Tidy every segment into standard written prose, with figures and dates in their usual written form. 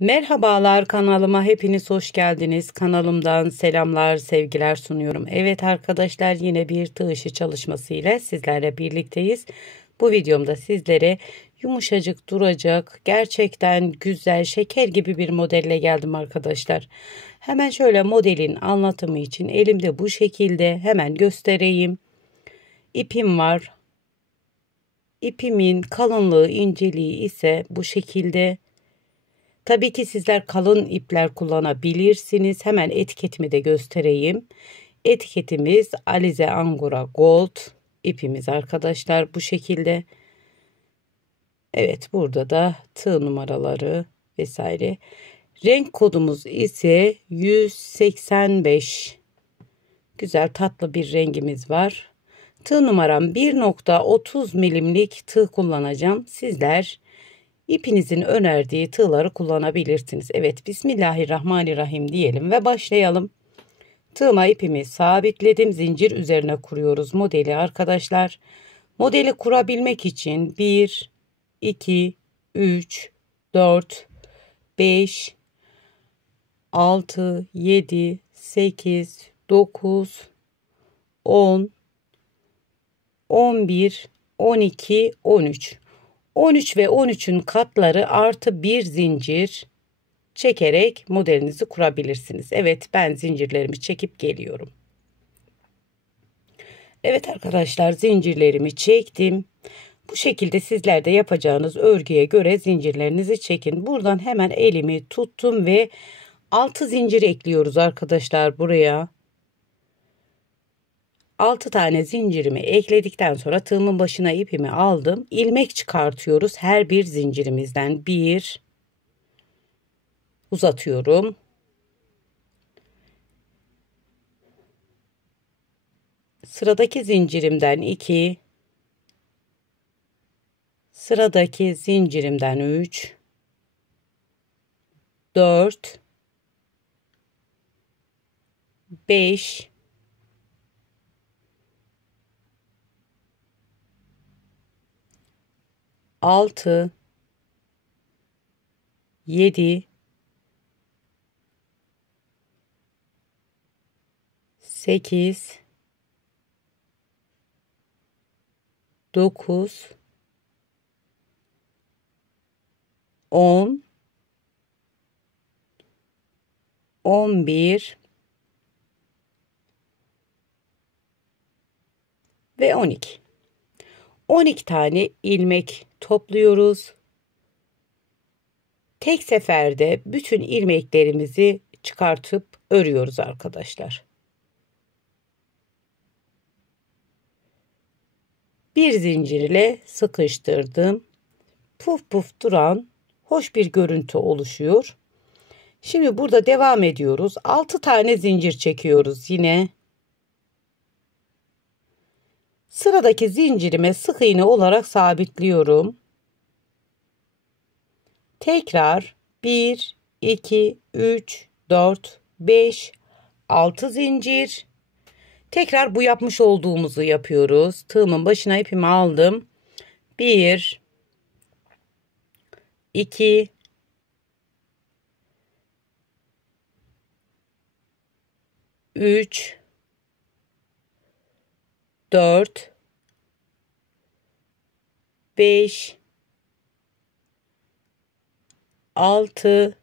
Merhabalar, kanalıma hepiniz hoş geldiniz. Kanalımdan selamlar, sevgiler sunuyorum. Evet arkadaşlar, yine bir tığ işi çalışması ile sizlerle birlikteyiz. Bu videomda sizlere yumuşacık duracak, gerçekten güzel, şeker gibi bir modelle geldim arkadaşlar. Hemen şöyle modelin anlatımı için elimde bu şekilde hemen göstereyim. İpim var. İpimin kalınlığı, inceliği ise bu şekilde. Tabii ki sizler kalın ipler kullanabilirsiniz. Hemen etiketimi de göstereyim. Etiketimiz Alize Angora Gold ipimiz arkadaşlar, bu şekilde. Evet, burada da tığ numaraları vesaire. Renk kodumuz ise 185. Güzel tatlı bir rengimiz var. Tığ numaram 1.30 milimlik tığ kullanacağım. Sizler İpinizin önerdiği tığları kullanabilirsiniz. Evet, Bismillahirrahmanirrahim diyelim ve başlayalım. Tığıma ipimi sabitledim. Zincir üzerine kuruyoruz modeli arkadaşlar. Modeli kurabilmek için 1, 2, 3, 4, 5, 6, 7, 8, 9, 10, 11, 12, 13. 13 ve 13'ün katları artı bir zincir çekerek modelinizi kurabilirsiniz. Evet, ben zincirlerimi çekip geliyorum. Evet arkadaşlar, zincirlerimi çektim. Bu şekilde sizler de yapacağınız örgüye göre zincirlerinizi çekin. Buradan hemen elimi tuttum ve 6 zincir ekliyoruz arkadaşlar buraya. 6 tane zincirimi ekledikten sonra tığımın başına ipimi aldım. İlmek çıkartıyoruz her bir zincirimizden. Bir uzatıyorum. Sıradaki zincirimden 2, sıradaki zincirimden 3, 4, 5, 6, 7, 8, 9, 10, 11 ve 12. 12 tane ilmek topluyoruz. Tek seferde bütün ilmeklerimizi çıkartıp örüyoruz arkadaşlar. Bir zincir ile sıkıştırdım. Puf puf duran hoş bir görüntü oluşuyor. Şimdi burada devam ediyoruz. 6 tane zincir çekiyoruz yine. Sıradaki zincirime sık iğne olarak sabitliyorum. Tekrar 1, 2, 3, 4, 5, 6 zincir. Tekrar bu yapmış olduğumuzu yapıyoruz. Tığımın başına ipimi aldım. 1, 2, 3, 4, 5, 6,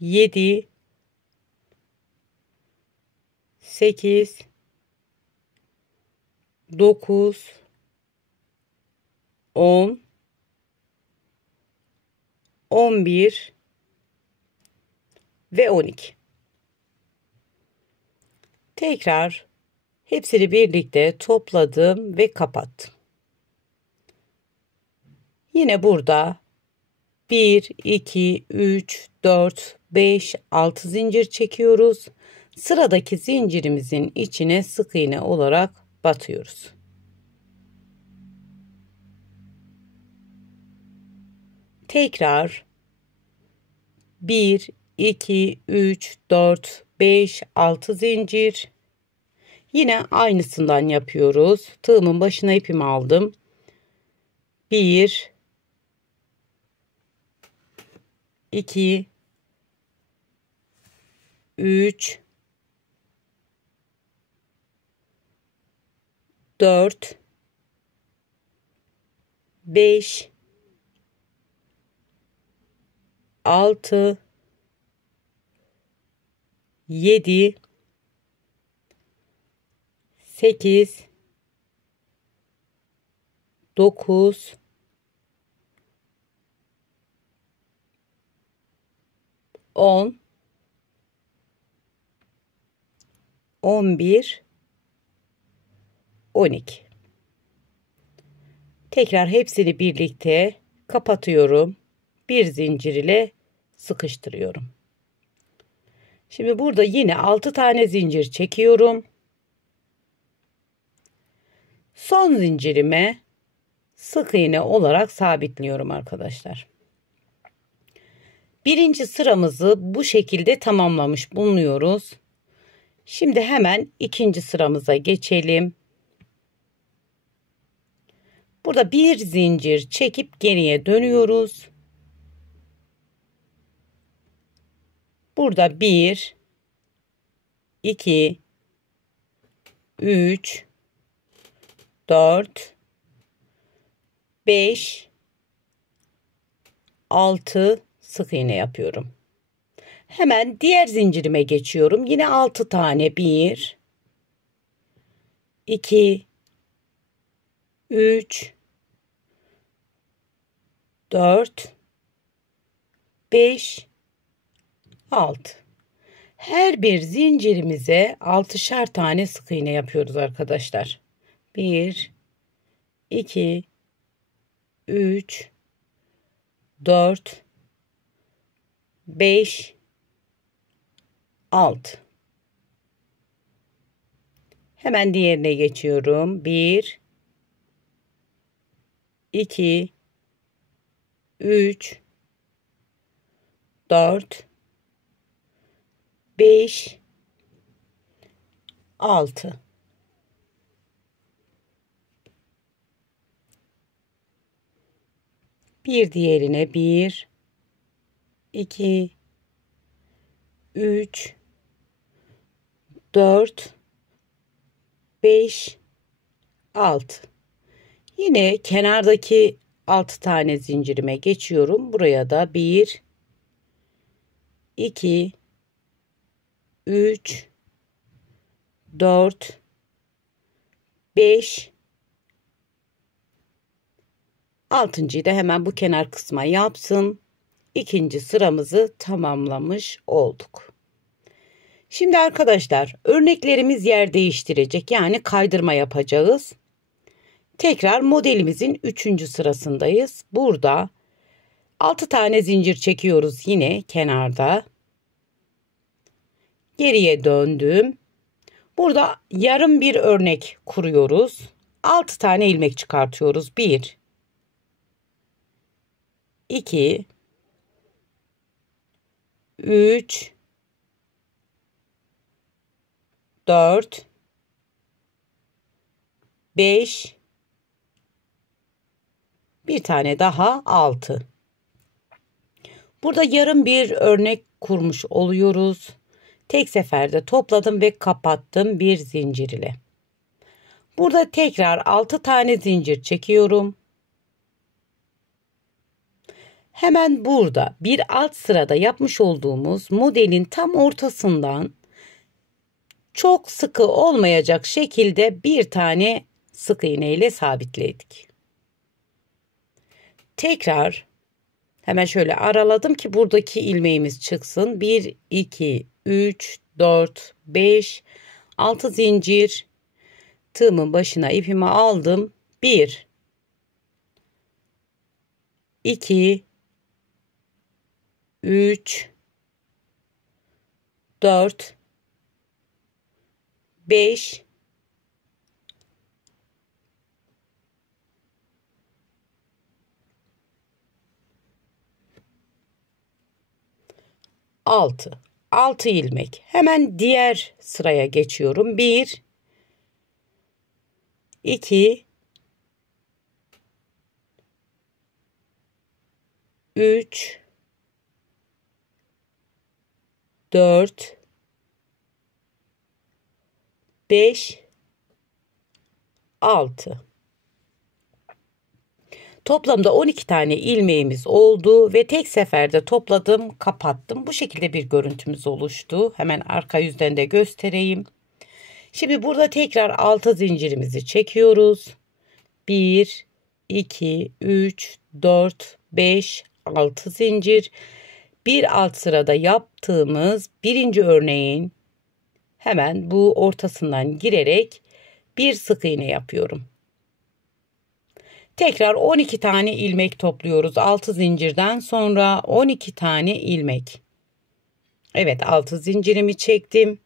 7, 8, 9, 10, 11 ve 12. Tekrar hepsini birlikte topladım ve kapattım. Yine burada 1, 2, 3, 4, 5, 6 zincir çekiyoruz. Sıradaki zincirimizin içine sık iğne olarak batıyoruz. Tekrar 1, 2, 3, 4, 5, 6 zincir. Yine aynısından yapıyoruz. Tığımın başına ipimi aldım. 1, 2, 3, 4, 5, 6, 7, 8, 9, 10, 11, 12. Tekrar hepsini birlikte kapatıyorum. Bir zincir ile sıkıştırıyorum. Şimdi burada yine 6 tane zincir çekiyorum. Son zincirime sık iğne olarak sabitliyorum arkadaşlar. Birinci sıramızı bu şekilde tamamlamış bulunuyoruz. Şimdi hemen ikinci sıramıza geçelim. Burada bir zincir çekip geriye dönüyoruz. Burada 1, 2, 3, 4, 5, 6 sık iğne yapıyorum. Hemen diğer zincirime geçiyorum. Yine 6 tane 1, 2, 3, 4, 5, 6. Her bir zincirimize 6'şar tane sık iğne yapıyoruz arkadaşlar. 1, 2, 3, 4, 5, 6. Hemen diğerine geçiyorum. 1, 2, 3, 4, 5, 6. Bir diğerine 1, 2, 3, 4, 5, 6. Yine kenardaki 6 tane zincirime geçiyorum. Buraya da 1, 2, 3, 4, 5, 6.'yı da hemen bu kenar kısma yapsın. İkinci sıramızı tamamlamış olduk. Şimdi arkadaşlar örneklerimiz yer değiştirecek. Yani kaydırma yapacağız. Tekrar modelimizin 3. sırasındayız. Burada 6 tane zincir çekiyoruz yine kenarda. Geriye döndüm. Burada yarım bir örnek kuruyoruz. 6 tane ilmek çıkartıyoruz. 1, 2, 3, 4, 5, bir tane daha 6. Burada yarım bir örnek kurmuş oluyoruz. Tek seferde topladım ve kapattım bir zincir ile. Burada tekrar 6 tane zincir çekiyorum. Hemen burada bir alt sırada yapmış olduğumuz modelin tam ortasından çok sıkı olmayacak şekilde bir tane sık iğne ile sabitledik. Tekrar hemen şöyle araladım ki buradaki ilmeğimiz çıksın. 1, 2, 3, 4, 5, 6 zincir. Tığımın başına ipimi aldım. 1, 2, 3, 4, 5, 6. 6 ilmek. Hemen diğer sıraya geçiyorum. 1, 2, 3, 4, 5, 6. Toplamda 12 tane ilmeğimiz oldu ve tek seferde topladım, kapattım. Bu şekilde bir görüntümüz oluştu. Hemen arka yüzden de göstereyim. Şimdi burada tekrar 6 zincirimizi çekiyoruz. 1, 2, 3, 4, 5, 6 zincir. Bir alt sırada yaptığımız birinci örneğin hemen bu ortasından girerek bir sık iğne yapıyorum. Tekrar 12 tane ilmek topluyoruz. 6 zincirden sonra 12 tane ilmek. Evet, 6 zincirimi çektim.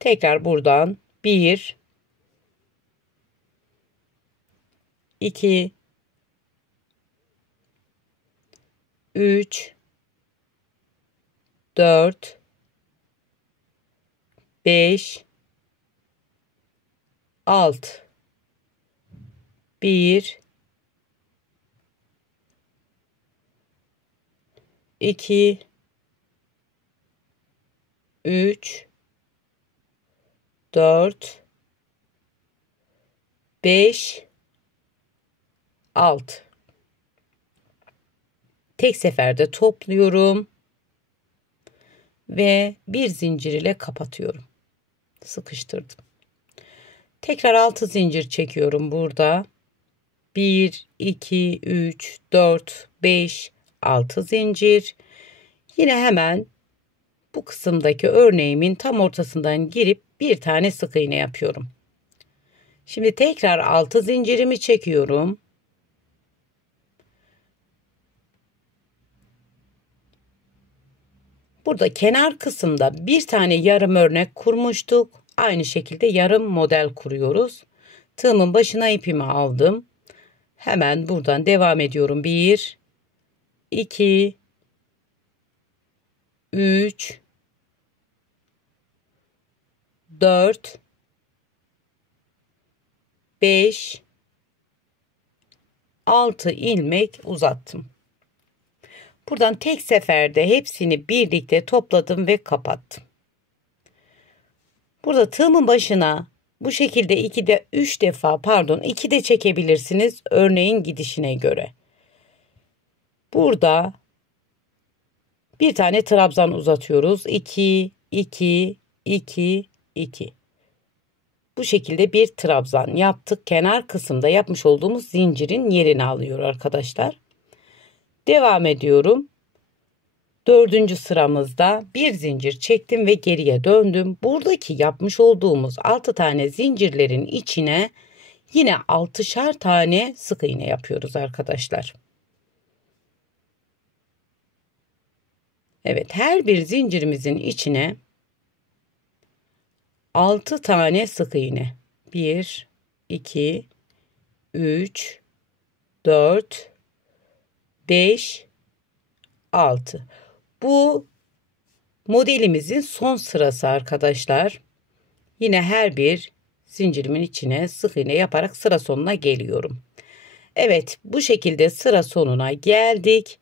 Tekrar buradan 1, 2, 3, 4, 5, 6, 1, 2, 3, 4, 5, 6. Tek seferde topluyorum ve bir zincir ile kapatıyorum. Sıkıştırdım. Tekrar 6 zincir çekiyorum burada. 1, 2, 3, 4, 5, 6 zincir. Yine hemen bu kısımdaki örneğimin tam ortasından girip bir tane sık iğne yapıyorum. Şimdi tekrar 6 zincirimi çekiyorum. Burada kenar kısımda bir tane yarım örnek kurmuştuk. Aynı şekilde yarım model kuruyoruz. Tığımın başına ipimi aldım. Hemen buradan devam ediyorum. 1, 2, 3, 4, 5, 6 ilmek uzattım. Buradan tek seferde hepsini birlikte topladım ve kapattım. Burada tığımın başına bu şekilde 2 de çekebilirsiniz örneğin gidişine göre. Burada bir tane trabzan uzatıyoruz. 2, 2, 2, 2. Bu şekilde bir trabzan yaptık. Kenar kısımda yapmış olduğumuz zincirin yerini alıyor arkadaşlar. Devam ediyorum. 4. sıramızda bir zincir çektim ve geriye döndüm. Buradaki yapmış olduğumuz 6 tane zincirlerin içine yine 6'şar tane sık iğne yapıyoruz arkadaşlar. Evet, her bir zincirimizin içine 6 tane sık iğne. 1, 2, 3, 4, 5, 6. Bu modelimizin son sırası arkadaşlar. Yine her bir zincirimin içine sık iğne yaparak sıra sonuna geliyorum. Evet, bu şekilde sıra sonuna geldik.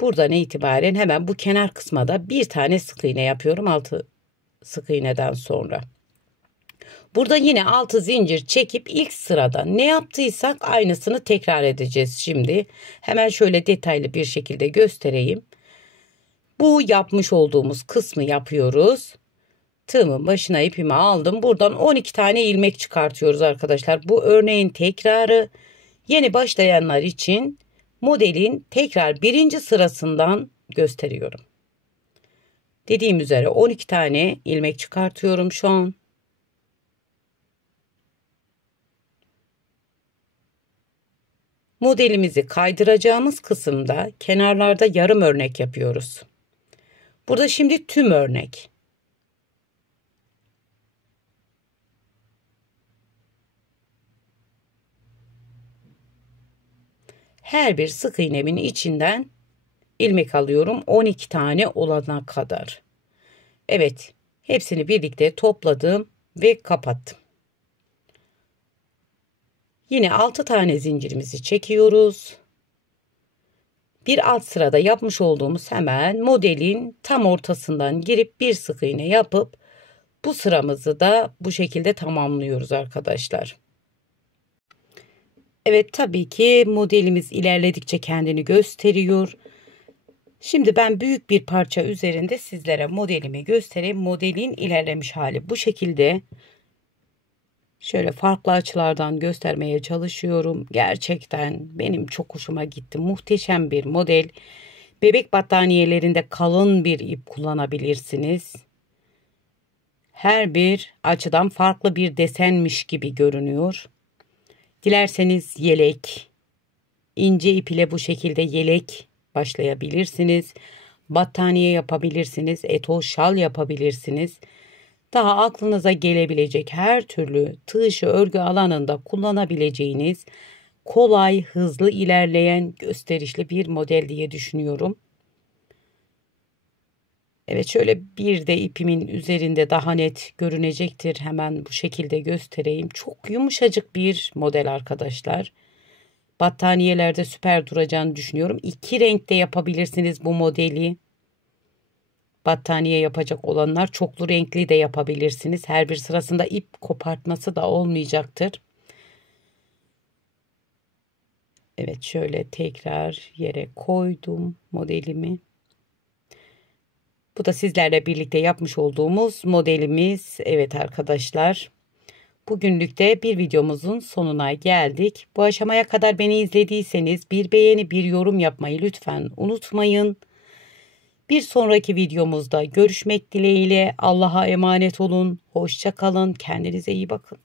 Buradan itibaren hemen bu kenar kısma da bir tane sık iğne yapıyorum 6 sık iğneden sonra. Burada yine 6 zincir çekip ilk sırada ne yaptıysak aynısını tekrar edeceğiz şimdi. Hemen şöyle detaylı bir şekilde göstereyim. Bu yapmış olduğumuz kısmı yapıyoruz. Tığımın başına ipimi aldım. Buradan 12 tane ilmek çıkartıyoruz arkadaşlar. Bu örneğin tekrarı. Yeni başlayanlar için modelin tekrar birinci sırasından gösteriyorum. Dediğim üzere 12 tane ilmek çıkartıyorum şu an. Modelimizi kaydıracağımız kısımda kenarlarda yarım örnek yapıyoruz. Burada şimdi tüm örnek. Her bir sık iğnemin içinden ilmek alıyorum 12 tane olana kadar. Evet, hepsini birlikte topladım ve kapattım. Yine 6 tane zincirimizi çekiyoruz. Bir alt sırada yapmış olduğumuz hemen modelin tam ortasından girip bir sık iğne yapıp bu sıramızı da bu şekilde tamamlıyoruz arkadaşlar. Evet, tabii ki modelimiz ilerledikçe kendini gösteriyor. Şimdi ben büyük bir parça üzerinde sizlere modelimi göstereyim. Modelin ilerlemiş hali bu şekilde. Şöyle farklı açılardan göstermeye çalışıyorum. Gerçekten benim çok hoşuma gitti. Muhteşem bir model. Bebek battaniyelerinde kalın bir ip kullanabilirsiniz. Her bir açıdan farklı bir desenmiş gibi görünüyor. Dilerseniz yelek, ince ip ile bu şekilde yelek başlayabilirsiniz. Battaniye yapabilirsiniz. Eto şal yapabilirsiniz. Daha aklınıza gelebilecek her türlü tığ işi örgü alanında kullanabileceğiniz kolay, hızlı ilerleyen gösterişli bir model diye düşünüyorum. Evet, şöyle bir de ipimin üzerinde daha net görünecektir. Hemen bu şekilde göstereyim. Çok yumuşacık bir model arkadaşlar. Battaniyelerde süper duracağını düşünüyorum. İki renkte yapabilirsiniz bu modeli. Battaniye yapacak olanlar çoklu renkli de yapabilirsiniz. Her bir sırasında ip kopartması da olmayacaktır. Evet, şöyle tekrar yere koydum modelimi. Bu da sizlerle birlikte yapmış olduğumuz modelimiz. Evet arkadaşlar, bugünlük de bir videomuzun sonuna geldik. Bu aşamaya kadar beni izlediyseniz bir beğeni, bir yorum yapmayı lütfen unutmayın. Bir sonraki videomuzda görüşmek dileğiyle. Allah'a emanet olun. Hoşça kalın. Kendinize iyi bakın.